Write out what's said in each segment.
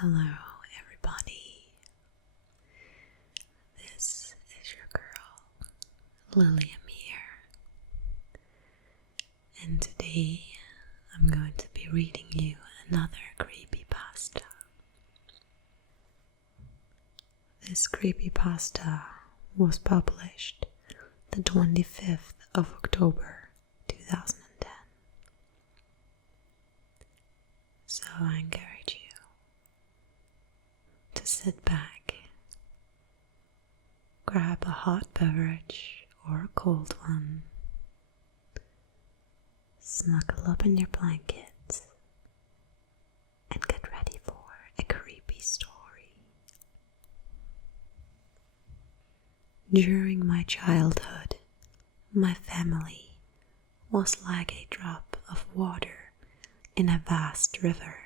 Hello, everybody. This is your girl, Lilium here. And today I'm going to be reading you another creepypasta. This creepypasta was published the 25th of October 2010. So I encourage you to sit back, grab a hot beverage or a cold one, snuggle up in your blankets, and get ready for a creepy story. During my childhood, my family was like a drop of water in a vast river,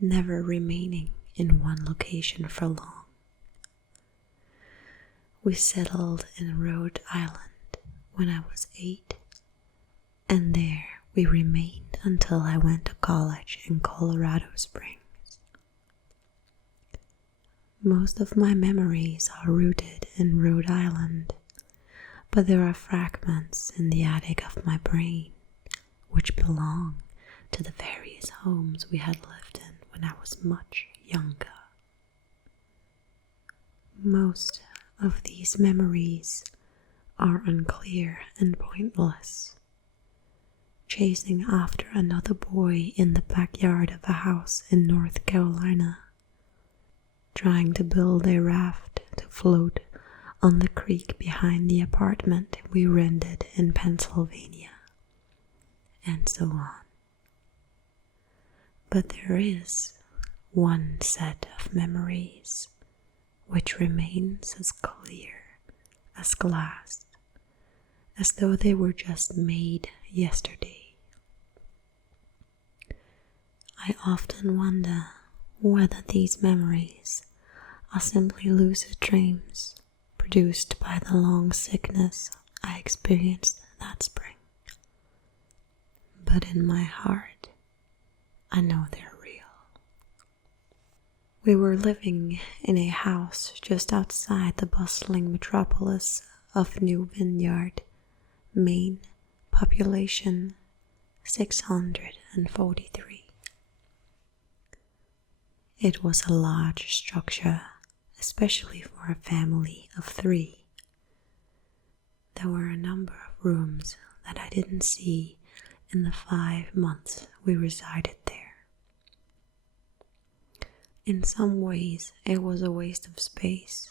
never remaining in one location for long. We settled in Rhode Island when I was 8, and there we remained until I went to college in Colorado Springs. Most of my memories are rooted in Rhode Island, but there are fragments in the attic of my brain which belong to the various homes we had lived in when I was much younger. Most of these memories are unclear and pointless. Chasing after another boy in the backyard of a house in North Carolina, trying to build a raft to float on the creek behind the apartment we rented in Pennsylvania, and so on. But there is one set of memories which remains as clear as glass, as though they were just made yesterday. I often wonder whether these memories are simply lucid dreams produced by the long sickness I experienced that spring. But in my heart, I know they're real. We were living in a house just outside the bustling metropolis of New Vineyard, Maine, population 643. It was a large structure, especially for a family of 3. There were a number of rooms that I didn't see in the 5 months we resided there. In some ways, it was a waste of space,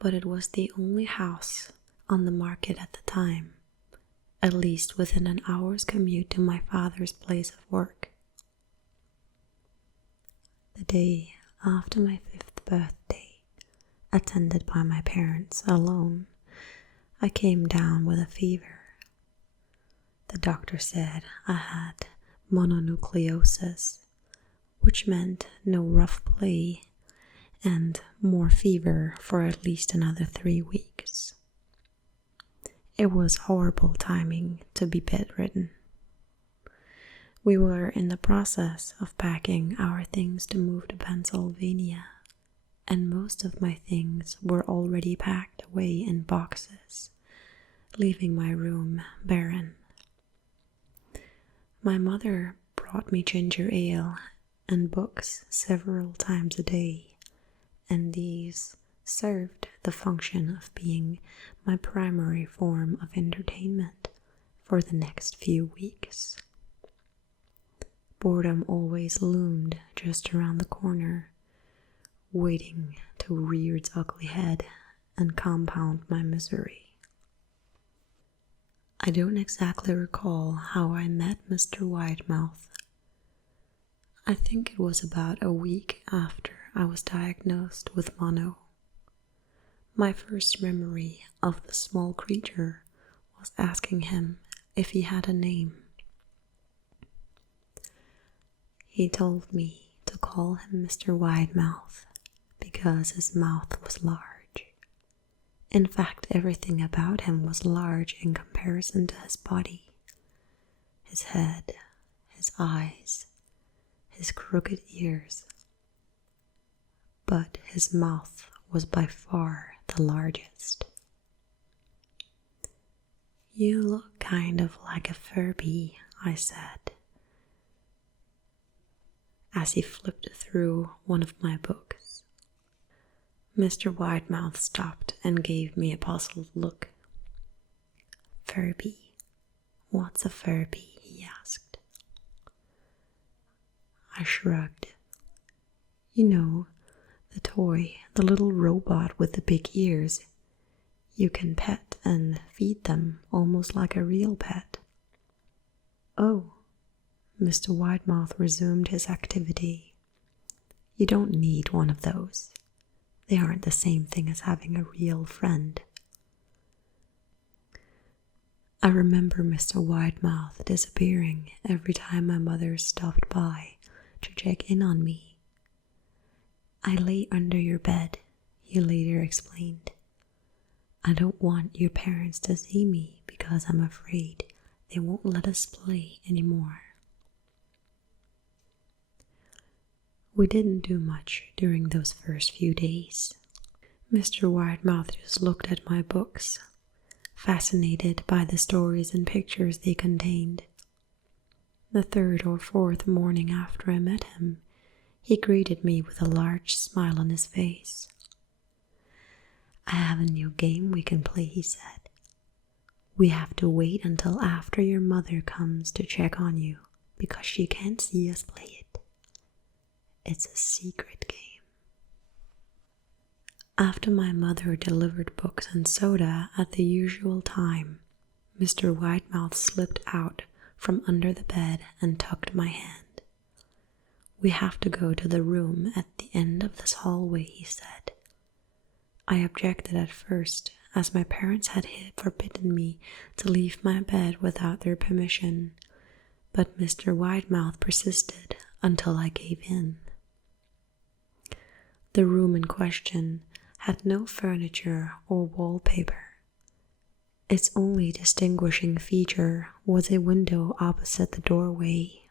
but it was the only house on the market at the time, at least within an hour's commute to my father's place of work. The day after my 5th birthday, attended by my parents alone, I came down with a fever. The doctor said I had mononucleosis, which meant no rough play and more fever for at least another 3 weeks. It was horrible timing to be bedridden. We were in the process of packing our things to move to Pennsylvania, and most of my things were already packed away in boxes, leaving my room barren. My mother brought me ginger ale and books several times a day, and these served the function of being my primary form of entertainment for the next few weeks. Boredom always loomed just around the corner, waiting to rear its ugly head and compound my misery. I don't exactly recall how I met Mr. Widemouth. I think it was about a week after I was diagnosed with mono. My first memory of the small creature was asking him if he had a name. He told me to call him Mr. Widemouth because his mouth was large. In fact, everything about him was large in comparison to his body. His head, his eyes, his crooked ears, but his mouth was by far the largest. "You look kind of like a Furby," I said, as he flipped through one of my books. Mr. Widemouth stopped and gave me a puzzled look. "Furby? What's a Furby?" he asked. I shrugged. "You know, the toy, the little robot with the big ears. You can pet and feed them almost like a real pet." "Oh," Mr. Widemouth resumed his activity. "You don't need one of those. They aren't the same thing as having a real friend." I remember Mr. Widemouth disappearing every time my mother stopped by to check in on me. "I lay under your bed," he later explained. "I don't want your parents to see me because I'm afraid they won't let us play anymore." We didn't do much during those first few days. Mr. Widemouth just looked at my books, fascinated by the stories and pictures they contained. The third or fourth morning after I met him, he greeted me with a large smile on his face. "I have a new game we can play," he said. "We have to wait until after your mother comes to check on you because she can't see us play it. It's a secret game." After my mother delivered books and soda at the usual time, Mr. Widemouth slipped out from under the bed and tugged my hand. "We have to go to the room at the end of this hallway," he said. I objected at first, as my parents had forbidden me to leave my bed without their permission, but Mr. Widemouth persisted until I gave in. The room in question had no furniture or wallpaper. Its only distinguishing feature was a window opposite the doorway.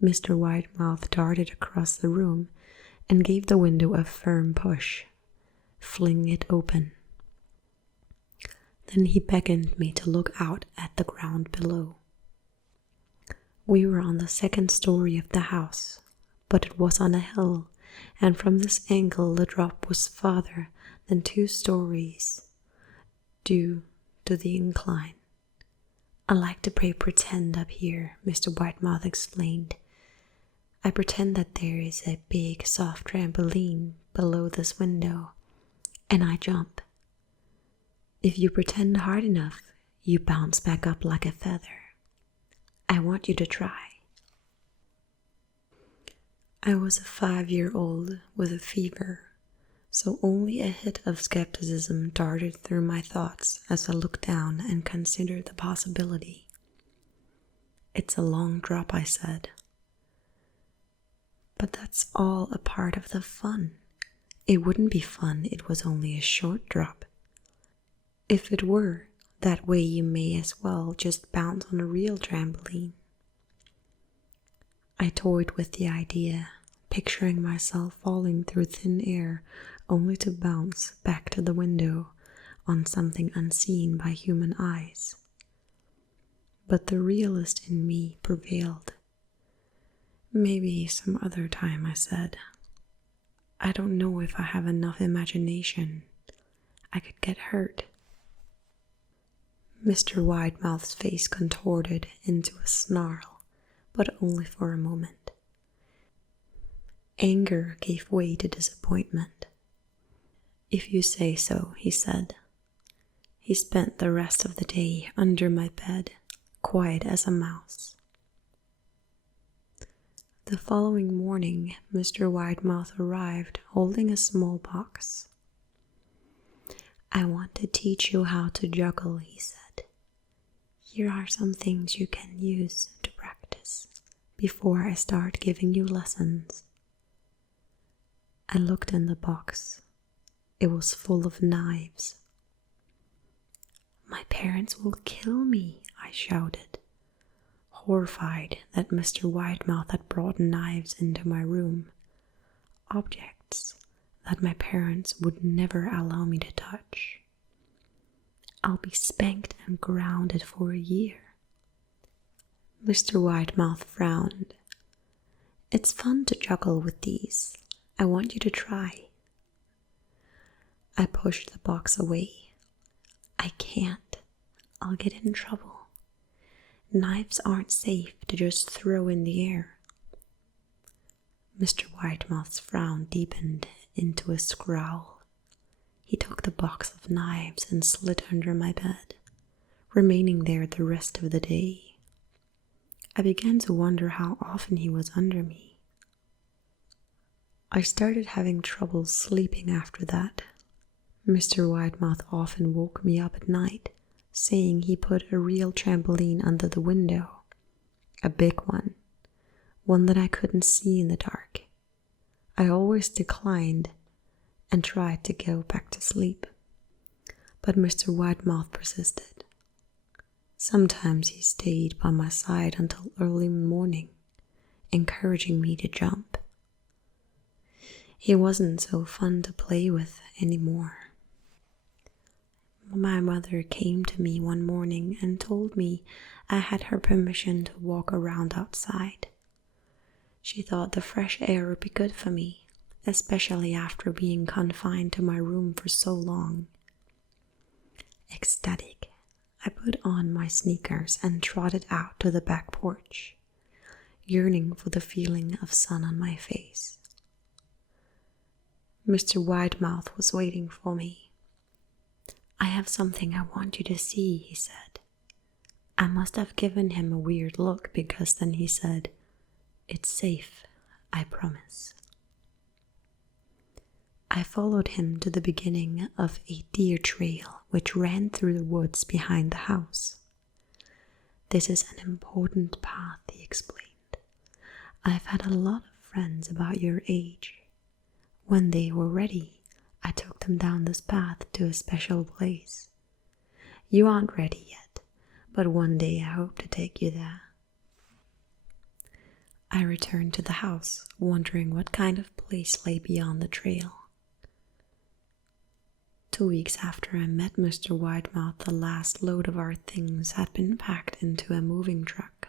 Mr. Widemouth darted across the room and gave the window a firm push, flinging it open. Then he beckoned me to look out at the ground below. We were on the second story of the house, but it was on a hill, and from this angle the drop was farther than 2 stories due to the incline. "I like to play pretend up here," Mr. Widemouth explained. "I pretend that there is a big soft trampoline below this window, and I jump. If you pretend hard enough, you bounce back up like a feather. I want you to try." I was a 5-year-old with a fever, so only a hit of skepticism darted through my thoughts as I looked down and considered the possibility. "It's a long drop," I said. "But that's all a part of the fun. It wouldn't be fun if it was only a short drop. If it were, that way you may as well just bounce on a real trampoline." I toyed with the idea, picturing myself falling through thin air only to bounce back to the window on something unseen by human eyes. But the realist in me prevailed. "Maybe some other time," I said. "I don't know if I have enough imagination. I could get hurt." Mr. Widemouth's face contorted into a snarl, but only for a moment. Anger gave way to disappointment. "If you say so," he said. He spent the rest of the day under my bed, quiet as a mouse. The following morning, Mr. Widemouth arrived holding a small box. "I want to teach you how to juggle," he said. "Here are some things you can use to practice before I start giving you lessons." I looked in the box. It was full of knives. "My parents will kill me," I shouted, horrified that Mr. Widemouth had brought knives into my room, objects spots that my parents would never allow me to touch. I'll be spanked and grounded for a year. Mr. Widemouth frowned. It's fun to juggle with these. I want you to try. I pushed the box away. I can't. I'll get in trouble. Knives aren't safe to just throw in the air. Mr. Widemouth's frown deepened into a scowl. He took the box of knives and slid under my bed, remaining there the rest of the day. I began to wonder how often he was under me. I started having trouble sleeping after that. Mr. Widemouth often woke me up at night, saying he put a real trampoline under the window. A big one that I couldn't see in the dark. I always declined and tried to go back to sleep. But Mr. Widemouth persisted. Sometimes he stayed by my side until early morning, encouraging me to jump. He wasn't so fun to play with anymore. My mother came to me one morning and told me I had her permission to walk around outside. She thought the fresh air would be good for me, especially after being confined to my room for so long. Ecstatic, I put on my sneakers and trotted out to the back porch, yearning for the feeling of sun on my face. Mr. Widemouth was waiting for me. I have something I want you to see, he said. I must have given him a weird look because then he said, It's safe, I promise. I followed him to the beginning of a deer trail which ran through the woods behind the house. This is an important path, he explained. I've had a lot of friends about your age. When they were ready, I took them down this path to a special place. You aren't ready yet, but one day I hope to take you there. I returned to the house, wondering what kind of place lay beyond the trail. 2 weeks after I met Mr. Widemouth, the last load of our things had been packed into a moving truck.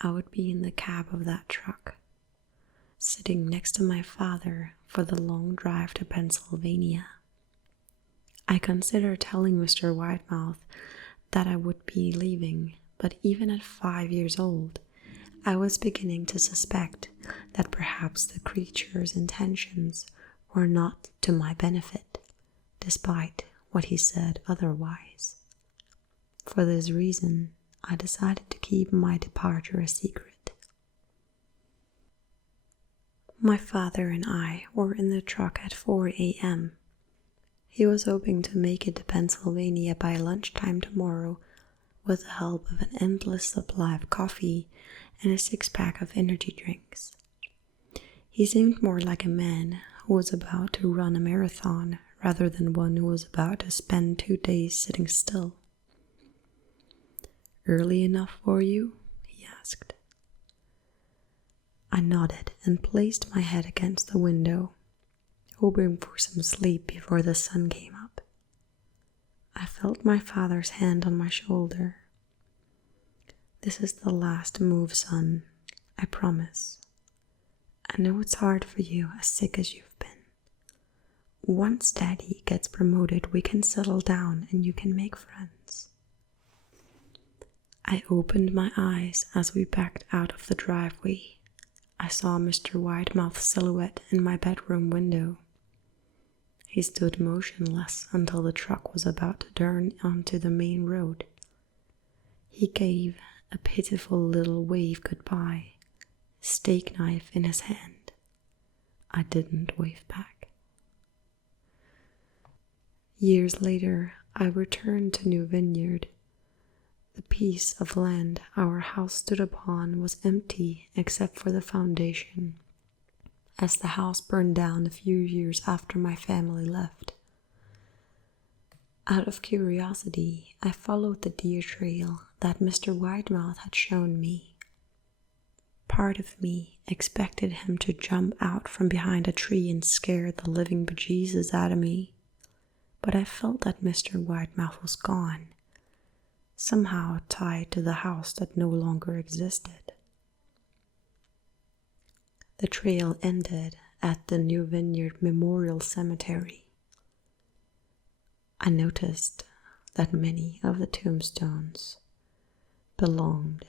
I would be in the cab of that truck, sitting next to my father for the long drive to Pennsylvania. I considered telling Mr. Widemouth that I would be leaving, but even at 5 years old, I was beginning to suspect that perhaps the creature's intentions were not to my benefit, despite what he said otherwise. For this reason, I decided to keep my departure a secret. My father and I were in the truck at 4 a.m. He was hoping to make it to Pennsylvania by lunchtime tomorrow with the help of an endless supply of coffee and a 6-pack of energy drinks. He seemed more like a man who was about to run a marathon rather than one who was about to spend 2 days sitting still. Early enough for you? He asked. I nodded and placed my head against the window, hoping for some sleep before the sun came up. I felt my father's hand on my shoulder. This is the last move, son, I promise. I know it's hard for you, as sick as you've been. Once Daddy gets promoted, we can settle down and you can make friends. I opened my eyes as we backed out of the driveway. I saw Mr. Widemouth's silhouette in my bedroom window. He stood motionless until the truck was about to turn onto the main road. He gave a pitiful little wave goodbye, steak knife in his hand. I didn't wave back. Years later, I returned to New Vineyard. The piece of land our house stood upon was empty except for the foundation, as the house burned down a few years after my family left. Out of curiosity, I followed the deer trail that Mr. Widemouth had shown me. Part of me expected him to jump out from behind a tree and scare the living bejesus out of me, but I felt that Mr. Widemouth was gone, somehow tied to the house that no longer existed. The trail ended at the New Vineyard Memorial Cemetery. I noticed that many of the tombstones belonged